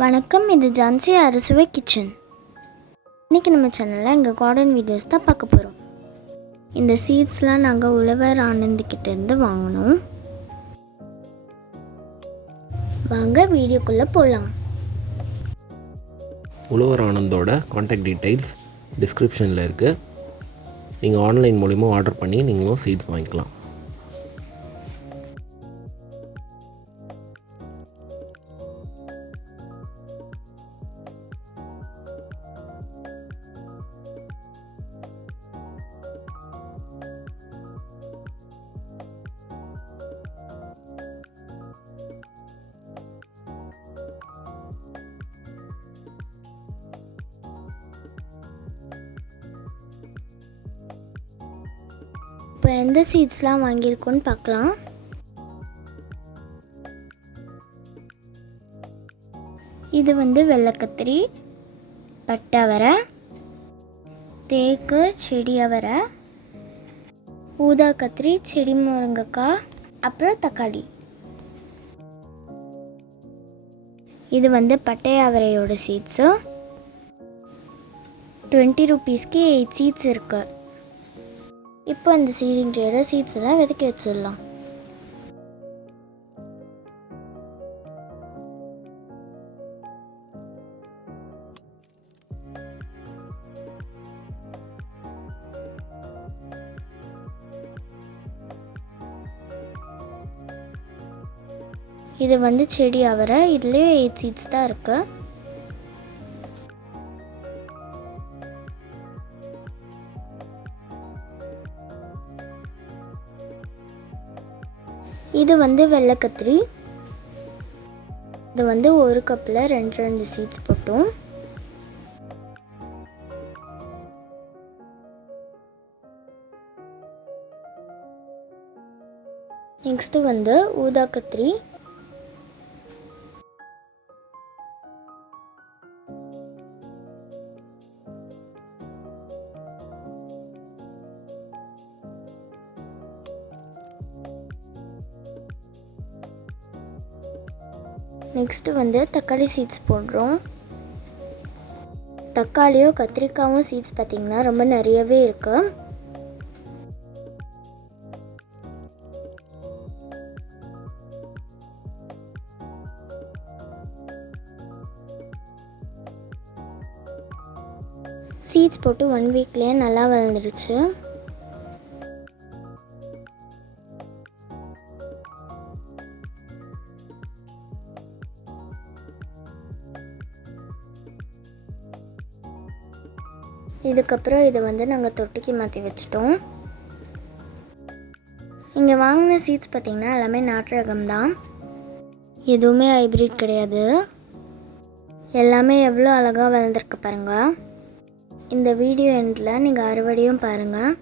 வணக்கம், இது ஜான்சி அரசுவை கிச்சன். இன்றைக்கி நம்ம சேனலில் எங்கள் கார்டன் வீடியோஸ் தான் பார்க்க போகிறோம். இந்த சீட்ஸ்லாம் நாங்கள் உழவர் ஆனந்த்கிட்டேருந்து வாங்கினோம். வாங்க வீடியோக்குள்ளே போகலாம். உழவர் ஆனந்தோட காண்டாக்ட் டீட்டெயில்ஸ் டிஸ்கிரிப்ஷனில் இருக்குது. நீங்கள் ஆன்லைன் மூலிமா ஆர்டர் பண்ணி நீங்களும் சீட்ஸ் வாங்கிக்கலாம். இப்போ எந்த சீட்ஸ்லாம் வாங்கியிருக்கோன்னு பார்க்கலாம். இது வெள்ளைக்கத்திரி, பட்டை அவரை, தேக்கு செடி அவரை, ஊதா கத்திரி, செடி முருங்கைக்காய், அப்புறம் தக்காளி. இது பட்டை அவரையோட சீட்ஸு. 20 ரூபீஸ்க்கு 8 சீட்ஸ் இருக்குது. இப்போ இந்த சீடிங் ட்ரேல சீட்ஸ் எல்லாம் விதைக்க வச்சிடலாம். இது செடி அவரை. இதுலேயே 8 சீட்ஸ் தான் இருக்கு. இது வெள்ளைக்கத்திரி. இது ஒரு கப்பில் 2 சீட்ஸ் போட்டோம். நெக்ஸ்ட் ஊதா கத்திரி. நெக்ஸ்ட்டு தக்காளி சீட்ஸ் போடுறோம். தக்காளியும் கத்திரிக்காயும் சீட்ஸ் பார்த்திங்கன்னா ரொம்ப நிறையவே இருக்கு. சீட்ஸ் போட்டு 1 வீக்லேயே நல்லா வளர்ந்துடுச்சு. இதுக்கப்புறம் இதை நாங்கள் தொட்டிக்கு மாற்றி வச்சிட்டோம். இங்கே வாங்கின சீட்ஸ் பார்த்திங்கன்னா எல்லாமே நாட்டு ரகம் தான், எதுவுமே ஹைப்ரிட் கிடையாது. எல்லாமே எவ்வளோ அழகாக வளர்ந்துருக்கு பாருங்கள். இந்த வீடியோ எண்டில் நீங்கள் அறுவடையும் பாருங்கள்.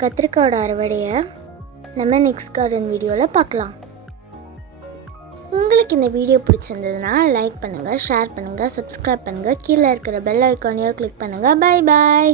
கத்திரிக்காயோட அறுவடையை நம்ம நெக்ஸ்ட் கார்டன் வீடியோவில் பார்க்கலாம். உங்களுக்கு இந்த வீடியோ பிடிச்சிருந்ததுன்னா லைக் பண்ணுங்கள், ஷேர் பண்ணுங்கள், சப்ஸ்கிரைப் பண்ணுங்கள். கீழே இருக்கிற பெல் ஐக்கானையும் கிளிக் பண்ணுங்கள். Bye bye.